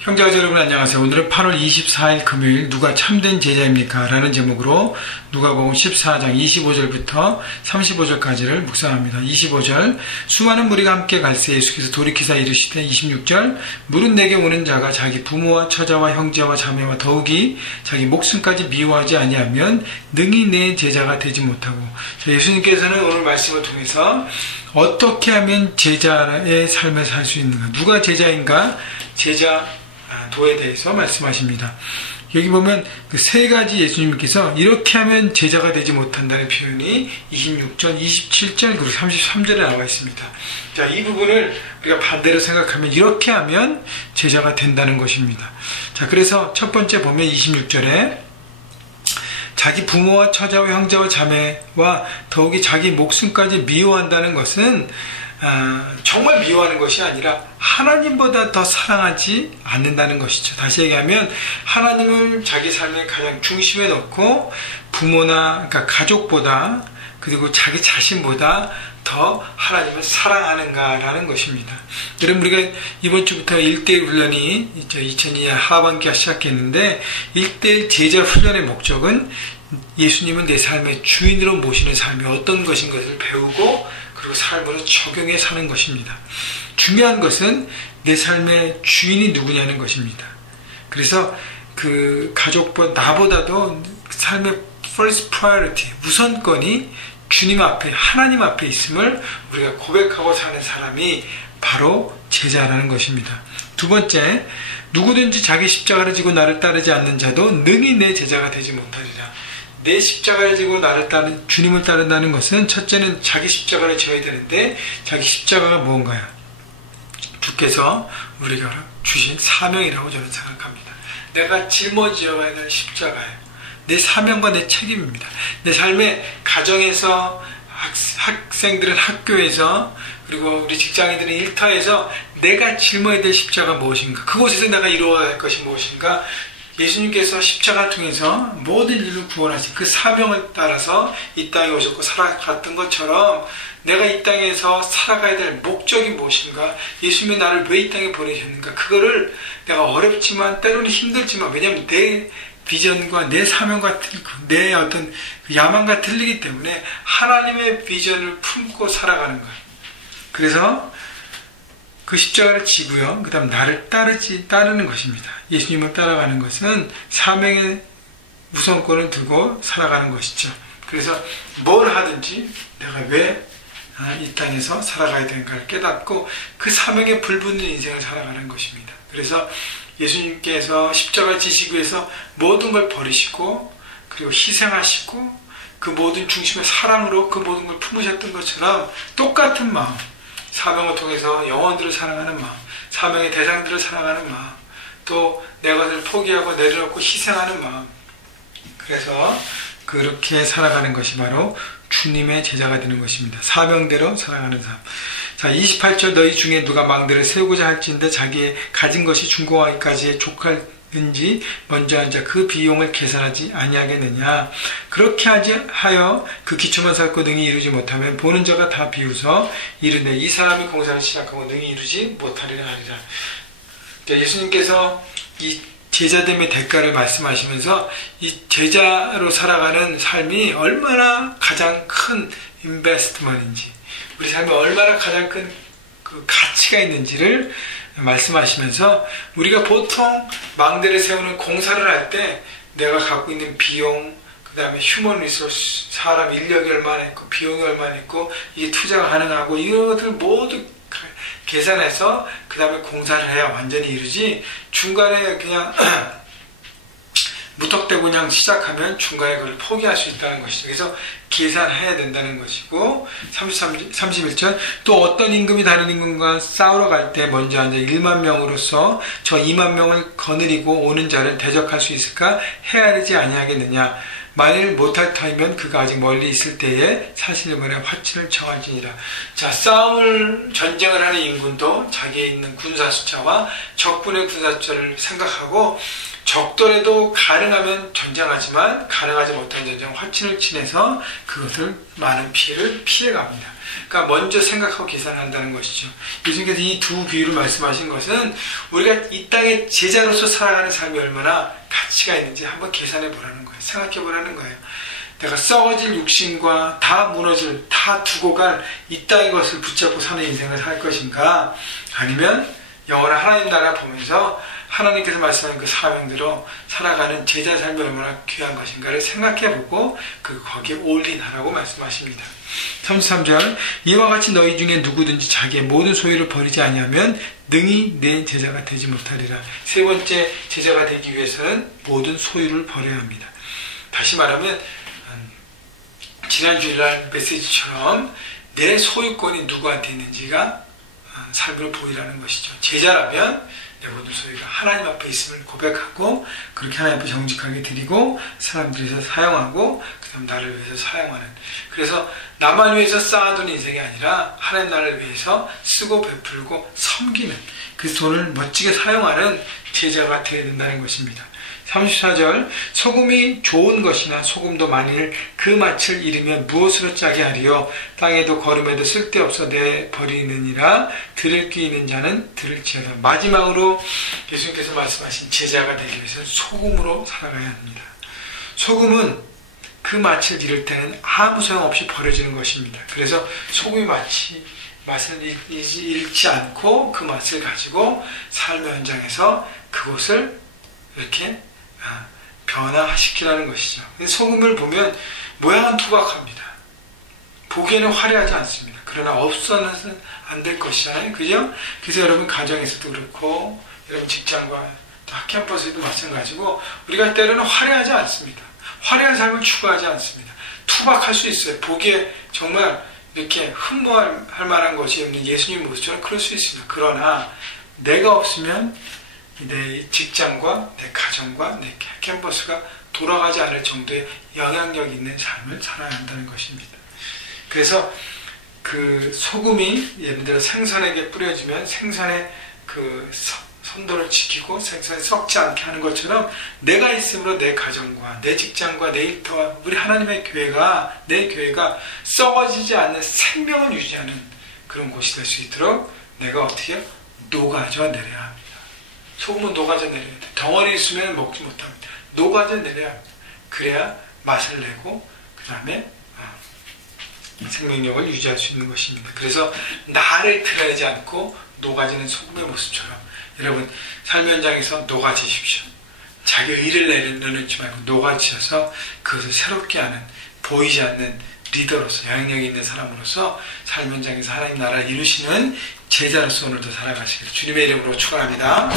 형제자매 여러분 안녕하세요. 오늘은 8월 24일 금요일 누가 참된 제자입니까? 라는 제목으로 누가복음 14장 25절부터 35절까지를 묵상합니다. 25절 수많은 무리가 함께 갈새 예수께서 돌이키사 이르시되 26절 물은 내게 오는 자가 자기 부모와 처자와 형제와 자매와 더욱이 자기 목숨까지 미워하지 아니하면 능히 내 제자가 되지 못하고. 예수님께서는 오늘 말씀을 통해서 어떻게 하면 제자의 삶을 살 수 있는가, 누가 제자인가, 제자도에 대해서 말씀하십니다. 여기 보면 그 세 가지 예수님께서 이렇게 하면 제자가 되지 못한다는 표현이 26절, 27절, 그리고 33절에 나와 있습니다. 자, 이 부분을 우리가 반대로 생각하면 이렇게 하면 제자가 된다는 것입니다. 자, 그래서 첫 번째 보면 26절에 자기 부모와 처자와 형제와 자매와 더욱이 자기 목숨까지 미워한다는 것은 정말 미워하는 것이 아니라 하나님보다 더 사랑하지 않는다는 것이죠. 다시 얘기하면 하나님을 자기 삶의 가장 중심에 놓고 부모나 그러니까 가족보다 그리고 자기 자신보다 더 하나님을 사랑하는가라는 것입니다. 여러분, 우리가 이번 주부터 1대1 훈련이 2002년 하반기가 시작했는데 1대1 제자 훈련의 목적은 예수님은 내 삶의 주인으로 모시는 삶이 어떤 것인 것을 배우고 그리고 삶으로 적용해 사는 것입니다. 중요한 것은 내 삶의 주인이 누구냐는 것입니다. 그래서 그 가족보다 나보다도 삶의 first priority, 우선권이 주님 앞에, 하나님 앞에 있음을 우리가 고백하고 사는 사람이 바로 제자라는 것입니다. 두 번째, 누구든지 자기 십자가를 지고 나를 따르지 않는 자도 능히 내 제자가 되지 못하리라. 내 십자가를 지고 주님을 따른다는 것은 첫째는 자기 십자가를 져야 되는데 자기 십자가가 뭔가요? 주께서 우리가 주신 사명이라고 저는 생각합니다. 내가 짊어져야 될 십자가예요. 내 사명과 내 책임입니다. 내 삶의 가정에서, 학생들은 학교에서, 그리고 우리 직장인들은 일터에서 내가 짊어야 될 십자가 무엇인가, 그곳에서 내가 이루어야 할 것이 무엇인가. 예수님께서 십자가를 통해서 모든 인류를 구원하신 그 사명을 따라서 이 땅에 오셨고 살아갔던 것처럼 내가 이 땅에서 살아가야 될 목적이 무엇인가, 예수님이 나를 왜 이 땅에 보내셨는가, 그거를 내가 어렵지만 때로는 힘들지만, 왜냐하면 내 비전과 내 사명과 내 어떤 야망과 틀리기 때문에 하나님의 비전을 품고 살아가는 거예요. 그래서 그 십자가를 지고요, 그 다음 나를 따르는 것입니다. 예수님을 따라가는 것은 사명의 우선권을 두고 살아가는 것이죠. 그래서 뭘 하든지 내가 왜 이 땅에서 살아가야 되는가를 깨닫고 그 사명에 불붙는 인생을 살아가는 것입니다. 그래서 예수님께서 십자가를 지시기 위해서 모든 걸 버리시고 그리고 희생하시고 그 모든 중심의 사랑으로 그 모든 걸 품으셨던 것처럼 똑같은 마음, 사명을 통해서 영혼들을 사랑하는 마음, 사명의 대상들을 사랑하는 마음, 또 내 것을 포기하고 내려놓고 희생하는 마음, 그래서 그렇게 살아가는 것이 바로 주님의 제자가 되는 것입니다. 사명대로 살아가는 삶. 자, 28절 너희 중에 누가 망대를 세우고자 할지인데 자기의 가진 것이 중공하기까지 족할는지 먼저 앉아 그 비용을 계산하지 아니하겠느냐. 그렇게 하여 그 기초만 쌓고 능히 이루지 못하면 보는 자가 다 비웃어 이르되 이 사람이 공사를 시작하고 능히 이루지 못하리라 하리라. 예수님께서 이 제자됨의 대가를 말씀하시면서 이 제자로 살아가는 삶이 얼마나 가장 큰 인베스트먼인지, 우리 삶에 얼마나 가장 큰 그 가치가 있는지를 말씀하시면서, 우리가 보통 망대를 세우는 공사를 할 때 내가 갖고 있는 비용, 그 다음에 휴먼 리소스, 사람 인력이 얼마나 있고 비용이 얼마나 있고 이게 투자가 가능하고 이런 것들을 모두 계산해서 그 다음에 공사를 해야 완전히 이루지, 중간에 그냥 무턱대고 그냥 시작하면 중간에 그걸 포기할 수 있다는 것이죠. 그래서 계산해야 된다는 것이고, 31절 또 어떤 임금이 다른 임금과 싸우러 갈 때 먼저 앉아 1만 명으로서 저 2만 명을 거느리고 오는 자를 대적할 수 있을까 헤아리지 아니하겠느냐. 만일 못할 터이면 그가 아직 멀리 있을 때에 사신을 보내 화친을 청할지니라. 자, 전쟁을 하는 인군도 자기에 있는 군사 숫자와 적군의 군사 숫자를 생각하고 적더라도 가능하면 전쟁하지만 가능하지 못한 전쟁 화친을 친해서 그것을 많은 피해를 피해갑니다. 그러니까 먼저 생각하고 계산한다는 것이죠. 예수님께서 이 두 비유를 말씀하신 것은 우리가 이 땅에 제자로서 살아가는 삶이 얼마나 가치가 있는지 한번 계산해 보라는 거예요. 생각해 보라는 거예요. 내가 썩어질 육신과 다 무너질, 다 두고 갈 이 땅의 것을 붙잡고 사는 인생을 살 것인가, 아니면 영원한 하나님 나라 보면서 하나님께서 말씀하신 그 사명대로 살아가는 제자 삶이 얼마나 귀한 것인가를 생각해보고 거기에 올인하라고 말씀하십니다. 33절, 이와 같이 너희 중에 누구든지 자기의 모든 소유를 버리지 아니하면 능히 내 제자가 되지 못하리라. 세 번째, 제자가 되기 위해서는 모든 소유를 버려야 합니다. 다시 말하면 지난 주일날 메시지처럼 내 소유권이 누구한테 있는지가 삶으로 보이라는 것이죠. 제자라면 내 모든 소유가 하나님 앞에 있음을 고백하고 그렇게 하나님 앞에 정직하게 드리고 사람들에서 사용하고 그 다음 나를 위해서 사용하는, 그래서 나만 위해서 쌓아둔 인생이 아니라 하나님 나를 위해서 쓰고 베풀고 섬기는, 그 돈을 멋지게 사용하는 제자가 되어야 된다는 것입니다. 34절, 소금이 좋은 것이나 소금도 만일 그 맛을 잃으면 무엇으로 짜게 하리요? 땅에도 거름에도 쓸데없어 내버리느니라. 들을 귀 있는 자는 들을지어다. 마지막으로 예수님께서 말씀하신 제자가 되기 위해서는 소금으로 살아가야 합니다. 소금은 그 맛을 잃을 때는 아무 소용없이 버려지는 것입니다. 그래서 소금이 맛을 잃지 않고 그 맛을 가지고 삶의 현장에서 그것을 이렇게 변화시키라는 것이죠. 소금을 보면 모양은 투박합니다. 보기에는 화려하지 않습니다. 그러나 없어서는 안 될 것이잖아요. 그죠? 그래서 여러분 가정에서도 그렇고 여러분 직장과 캠퍼스에도 마찬가지고 우리가 때로는 화려하지 않습니다. 화려한 삶을 추구하지 않습니다. 투박할 수 있어요. 보기에 정말 이렇게 흠모할 만한 것이 없는 예수님 모습처럼 그럴 수 있습니다. 그러나 내가 없으면 내 직장과 내 가정과 내 캠퍼스가 돌아가지 않을 정도의 영향력 있는 삶을 살아야 한다는 것입니다. 그래서 그 소금이 예를 들어 생선에게 뿌려지면 생선의 그 선도를 지키고 생선이 썩지 않게 하는 것처럼 내가 있음으로 내 가정과 내 직장과 내 일터와 우리 하나님의 교회가, 내 교회가 썩어지지 않는 생명을 유지하는 그런 곳이 될 수 있도록 내가 어떻게 녹아져 내려야 합니다. 소금은 녹아져 내려야 돼. 덩어리 있으면 먹지 못합니다. 녹아져 내려야 합니다. 그래야 맛을 내고 그 다음에 생명력을 유지할 수 있는 것입니다. 그래서 나를 드러내지 않고 녹아지는 소금의 모습처럼 여러분 삶 현장에서 녹아지십시오. 자기 의를 내려놓지 말고 녹아지셔서 그것을 새롭게 하는, 보이지 않는 리더로서, 영향력이 있는 사람으로서 삶 현장에서 하나님 나라를 이루시는 제자로서 오늘도 살아가시길 주님의 이름으로 축원합니다.